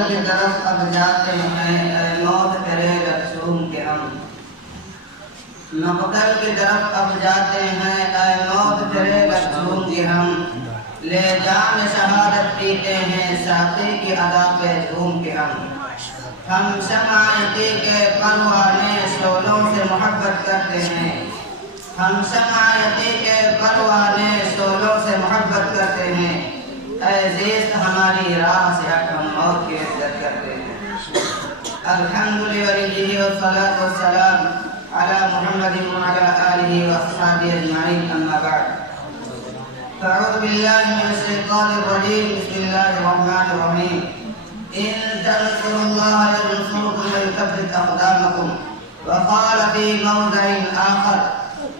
مقتل کی طرف اب جاتے ہیں، اے موت تیرے لب چوم کے ہم۔ مقتل کی طرف اب جاتے ہیں، اے موت تیرے لب چوم کے ہم۔ لے جام شہادت پیتے ہیں، ساقی کی ادا پہ جھوم کے ہم۔ ہم شمعیتی کے پروانے شعلوں سے محبت کرتے ہیں، ہم شمعیتی کے پروانے شعلوں سے محبت کرتے ہیں۔ اے زیست ہماری راہ سے ہٹ، ہم موت کی عزت کرتے ہیں۔ الحمدللہ والصلاة والسلام علی محمد وعلی آلہ واصحابہ اجمعین، اما بعد۔ فاعوذ باللہ من الشیطان الرجیم، بسم اللہ الرحمن الرحیم۔ ان تنصروا اللہ ینصرکم ویثبت اقدامکم، وقال فی موضع آخر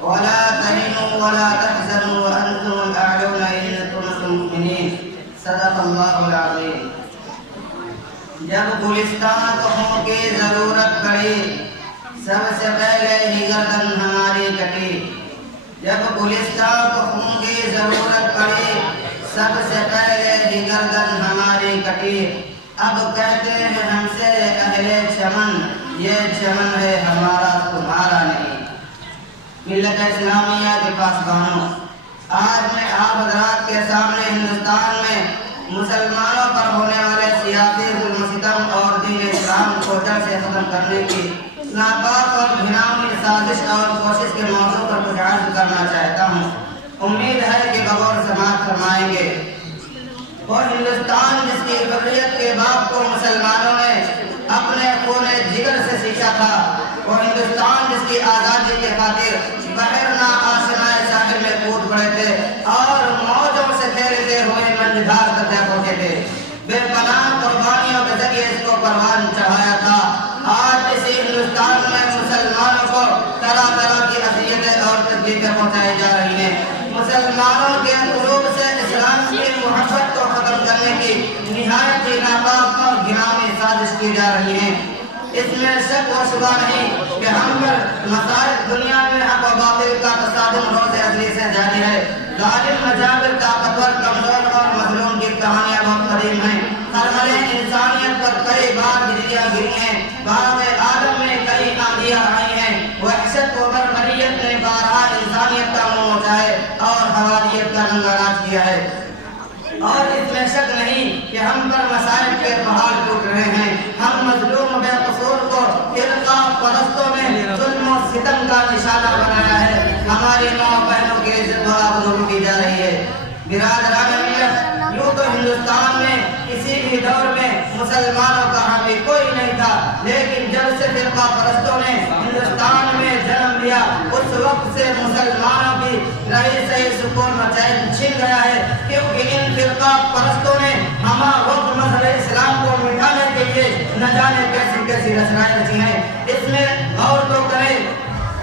ولا تهنوا ولا تحزنوا وانتم الاعلون ان كنتم مؤمنین۔ صدق اللہ العظیم۔ جب گلستان کہوں کی ضرورت پڑی، سب سے پہلے ہی گردن ہماری کٹی۔ جب گلستان کہوں کی ضرورت پڑی، سب سے پہلے ہی گردن ہماری کٹی۔ اب کہتے ہیں ہم سے اہل چمن، یہ چمن ہے ہمارا تمہارا نہیں۔ ملت اسلامیہ کے پاسبانوں، آج میں آپ حضرات کے سامنے ہندوستان میں مسلمانوں پر ہونے والے سیاسی ظلم و ستم اور دین اسلام کو جڑ سے ختم کرنے کی ناپاک اور گھناؤنی سازش اور کوشش کے موضوع پر کچھ عرض کرنا چاہتا ہوں۔ امید ہے کہ بغور سماعت فرمائیں گے۔ وہ ہندوستان جس کی حریت کے باغ کو مسلمانوں نے اپنے خون جگر سے سینچا تھا، وہ ہندوستان جس کی آزادی کے خاطر بحر نہ آشنائے ساحل میں کود پڑے تھے اور موجوں سے کھیلتے ہوئے منجھار تک پہنچے تھے، بے پناہ قربانیوں کے ذریعے اس کو پروان چڑھایا تھا۔ آج اسی ہندوستان میں مسلمانوں کو طرح طرح کی اذیتیں اور تکلیفیں پہنچائی جا رہی ہیں۔ مسلمانوں کے قلوب سے اسلام کی محبت کو ختم کرنے کی نہایت ہی ناپاک اور گھناؤنی سازش کی جا رہی ہے۔ اس میں شک و شبہ نہیں کہ ہم پر مسائل دنیا میں حق و باطل کا تصادم روز ازلی سے جاری ہے۔ ظالم مجابر، طاقتور، کمزور اور مظلوم کی کہانیاں بہت قدیم ہیں۔ خرمن انسانیت پر کئی بار بجلیاں گری ہیں، باغ آدم میں کئی آندیاں آئی ہیں۔ وحشت و بربریت نے بارہا انسانیت کا منہ موچا ہے اور حواریت کا رنگا راج کیا ہے، اور اس میں شک نہیں کہ ہم پر مسائل کے پہاڑ ٹوٹ رہے ہیں۔ ہم مظلوم بے قصور کو فرقہ پرستوں نے ظلم و ستم کا نشانہ بنایا ہے۔ ہماری ماں بہنوں کی عزت و آبرو کی جا رہی ہے۔ برادران ملت، یوں تو ہندوستان میں کسی بھی دور میں مسلمانوں کا حامی کوئی نہیں تھا، لیکن جب سے فرقہ پرستوں نے ہندوستان میں جنم لیا، اس وقت سے مسلمانوں کی رہی سہی سکون و چین چھن گیا ہے، کیونکہ ان فرقہ پرستوں نے ہمہ وقت مذہب اسلام کو مٹانے کے لیے نہ جانے کیسی کیسی رچنائیں رچی ہیں۔ اس میں غور تو کریں،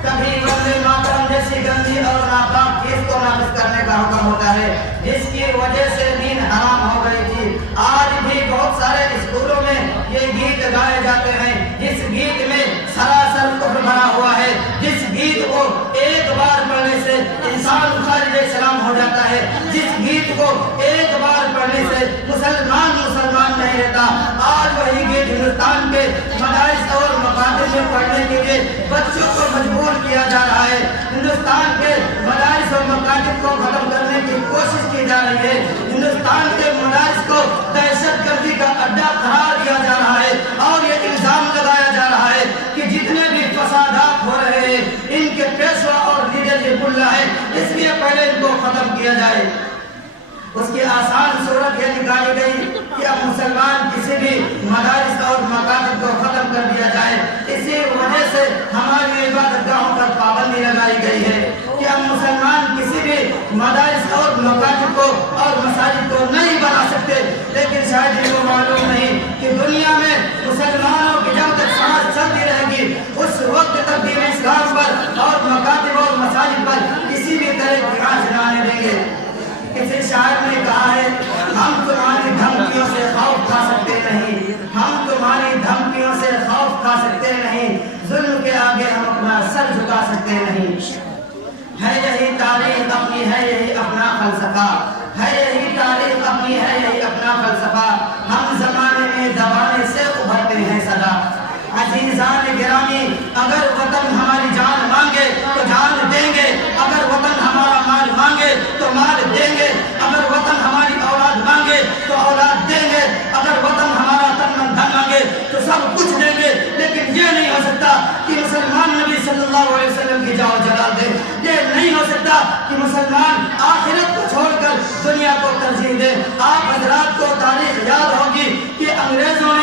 کبھی وندے ماترم جیسی گندی اور ناپاک چیز کو نافذ کرنے کا حکم ہوتا ہے، جس کی وجہ سے دین حرام ہو گئی تھی۔ آج بھی بہت سارے اسکولوں میں یہ گیت گائے جاتے ہیں، جس گیت میں سراسر کفر بھرا ہوا ہے، جس گیت کو ایک بار پڑھنے سے انسان خارج اسلام ہو جاتا ہے، جس گیت کو ایک بار پڑھنے سے مسلمان نہیں رہتا۔ آج وہی گیت ہندوستان کے مدارس اور مکاتب میں پڑھنے کے لیے بچوں کو مجبور کیا جا رہا ہے۔ ہندوستان کے مدارس اور مکاتب کو ختم کرنے کی کوشش کی جا رہی ہے۔ ہندوستان کے مدارس کو دہشت گردی کا اڈا قرار دیا جا رہا ہے، اور یہ الزام لگایا جا رہا ہے کہ جتنے بھی فسادات ہو رہے ہیں ان کے پیشوا اور لیڈر یہ بلا ہے، اس لیے پہلے ان کو ختم کیا جائے۔ اس کی آسان صورت یہ نکالی گئی کہ اب مسلمان کسی بھی مدارس اور مکاتب کو ختم کر دیا جائے۔ اسی وجہ سے ہماری عبادت گاہوں پر پابندی لگائی گئی ہے کہ اب مسلمان کسی بھی مدارس اور مکاتب کو اور مساجد کو نہیں بنا سکتے، لیکن شاید ان کو معلوم نہیں کہ دنیا میں مسلمانوں کی جب تک سانس چلتی رہے گی، اس وقت تک دین اسلام پر اور مکاتب اور مساجد پر کسی بھی طرح کی آنچ نہ آنے دیں گے۔ کسی شاعر نے کہا ہے، ہم تمہاری دھمکیوں سے خوف کھا سکتے نہیں، ہم تمہاری دھمکیوں سے خوف کھا سکتے نہیں، ظلم کے آگے ہم اپنا سر جھکا سکتے نہیں۔ ہے یہی تاریخ اپنی، ہے یہی اپنا فلسفہ، ہے یہی تاریخ اپنی، ہے یہی اپنا فلسفہ۔ ہم زمانے میں دبانے عزیزان گرامی، اگر وطن ہماری جان مانگے تو جان دیں گے، اگر وطن ہمارا مال مانگے تو مال دیں گے، اگر وطن ہماری اولاد مانگے تو اولاد دیں گے، اگر وطن ہمارا تن من دھن مانگے تو سب کچھ دیں گے۔ لیکن یہ نہیں ہو سکتا کہ مسلمان نبی صلی اللہ علیہ وسلم کی جاؤ جلال دے، یہ نہیں ہو سکتا کہ مسلمان آخرت کو چھوڑ کر دنیا کو ترجیح دے۔ آپ حضرات کو تاریخ یاد ہوگی کہ انگریزوں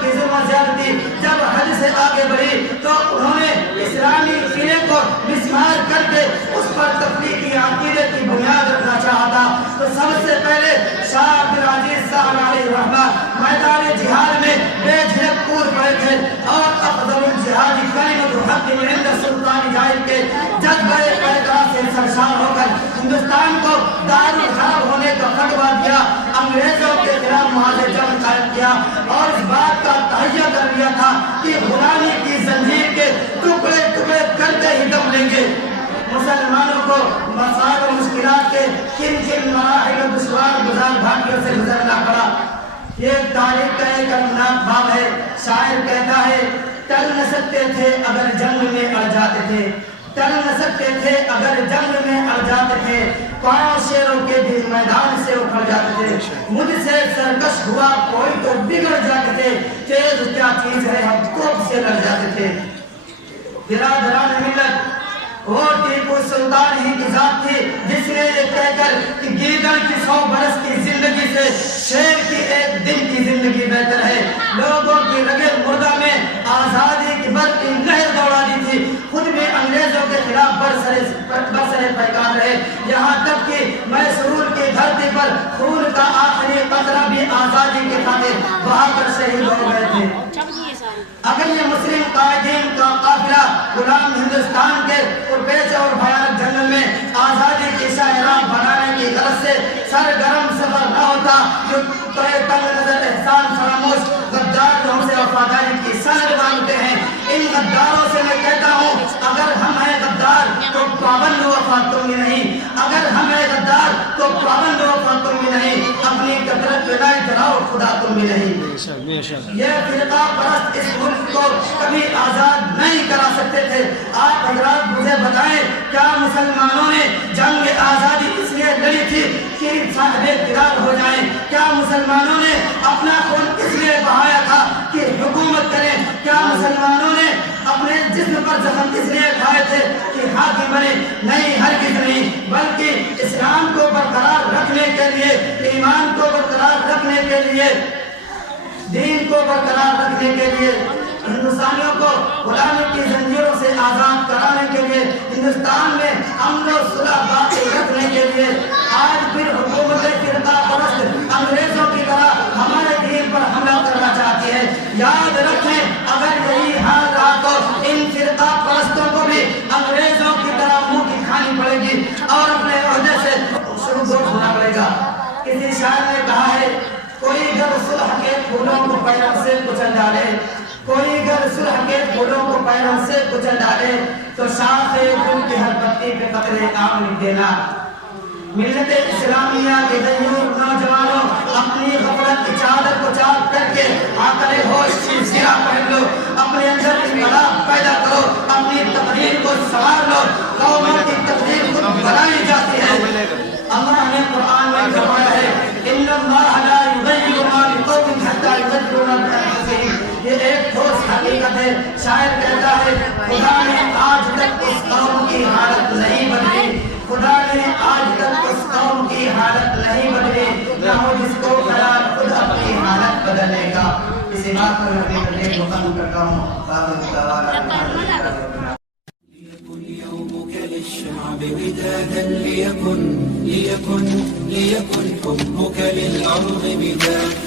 کی ظلم و زیادتی جب حد سے آگے بڑھی تو انہوں نے اسلامی قلعے کو مسمار کر کے اس پر تفریقی عقیدے کی بنیاد رکھنا چاہا تھا۔ تو سب سے پہلے شاہ عبد العزیز صاحب علیہ رحمہ میدان جہاد میں بے جھجک کود پڑے تھے اور افضل الجہاد کلمۃ الحق عند سلطان جائر کے جذبہ اعتراض سے سرشار ہو کر ہندوستان کو دارالحرب ہونے کا فتویٰ دیا، انگریزوں کے خلاف محاذ جنگ قائم کیا اور اس بات کا تہیہ کر لیا تھا کہ غلامی کی زنجیر کے ٹکڑے ٹکڑے کرتے ہی دم لیں گے۔ مسلمانوں کو مسائل و مشکلات کے کن کن مراحل و دشوار گزار بھاٹیوں سے گزرنا پڑا، یہ تاریخ کا ایک المناک باب ہے۔ شاعر کہتا ہے ٹل نہ سکتے تھے اگر جنگ میں اڑ جاتے تھے، ٹل نہ سکتے تھے اگر جنگ میں اڑ جاتے تھے، پاؤں شیروں کے بھی میدان سے اکھڑ جاتے تھے، مجھ سے سرکش ہوا کوئی تو بگڑ جاتے تھے، تیز کیا چیز ہے ہم توپ سے لڑ جاتے تھے۔ برادران ملت، وہ ٹیپو سلطان ہی کی ذات تھی جس نے یہ کہہ کر کہ گیدڑ کی 100 برس کی زندگی سے شیر کی ایک دن کی زندگی بہتر ہے، لوگوں کی رگے مردہ میں آزادی کی برقی لہر دوڑا دی تھی، خود بھی انگریزوں کے خلاف برسر پیکار رہے، یہاں تک کہ میسور کی دھرتی پر خون کا آخری قطرہ بھی آزادی کے خاطر بہا کر شہید ہو گئے تھے۔ اگر یہ مسلم قائدین کا قافلہ غلام ہندوستان کے پرپیچ اور بھیانک جنگل میں آزادی کی شاہراہ بنانے کی غرض سے سرگرم سفر نہ ہوتا جو تنگ نظر احسان فراموش غدار جو ہم سے وفاداری کی سند مانگتے ہیں، ان غداروں سے میں کہتا ہوں اگر ہم ہیں غدار تو پابند وفا تم بھی نہیں، اگر ہم ہیں غدار تو پابند وفا تم بھی نہیں، اپنی کثرت پہ نہ اتراؤ خدا تم بھی نہیں۔ یہ فرقہ پرست اس ملک کو کبھی آزاد نہیں کرا سکتے تھے۔ آپ حضرات مجھے بتائیں کیا مسلمانوں نے جنگ آزادی اس لیے لڑی تھی کہ صاحب اقتدار ہو جائیں؟ کیا مسلمانوں نے اپنا خون اس لیے بہایا تھا کہ حکومت کریں؟ کیا مسلمانوں نے اپنے جسم پر زخم اس لیے کھائے تھے کہ حاکم بنے؟ نہیں، ہرگز نہیں، بلکہ اسلام کو برقرار رکھنے کے لیے، ایمان کو برقرار رکھنے کے لیے، دین کو برقرار رکھنے کے لیے، ہندوستانیوں کو غلامی کی زنجیروں سے آزاد کرانے کے لیے، ہندوستان میں امن و صلح باقی رکھنے کے لیے آج پھر حکومت فرقہ پرست انگریزوں کی طرح ہمارے دین پر حملہ کرنا چاہتی ہے۔ یاد رکھیں اگر یہی حال رہا تو ان فرقہ پرستوں کو بھی انگریزوں کی طرح منہ کی کھانی پڑے گی اور اپنے عہدے سے سرگوش ہونا پڑے گا۔ کسی شاعر نے کہا ہے کوئی گر صلح کے پھولوں کو پیروں سے کچل ڈالے، کوئی گر صلح کے پھولوں کو پیروں سے کچل ڈالے تو شاخ گل کی ہر پتی پہ قطرے آم لکھ دینا۔ ملت اسلامیہ کے غیور نوجوانوں اپنی غفلت کی چادر کو چاک کر کے آکر ہوش کی زیرہ پہن لو، اپنے اندر انقلاب پیدا کرو، اپنی تقدیر کو سنوار لو۔ قوموں کی تقدیر خود بنائی جاتی ہے۔ اللہ نے قرآن میں فرمایا ہے ان اللہ لا یغیر ما بقوم حتی یغیروا ما بانفسہم، یہ ایک ٹھوس حقیقت ہے۔ شاعر کہتا ہے خدا نے آج تک اس قوم کی حالت نہیں بدلی، خدا نے آج تک اس قوم کی حالت نہیں بدلی، نہ ہو جس کو خیال خود اپنی حالت بدلنے کا۔ اسی بات پر میں اپنی تقریر کو ختم کرتا ہوں۔ باقی دعوانا للشعب ودادا ليكن حبك للأرض بدادا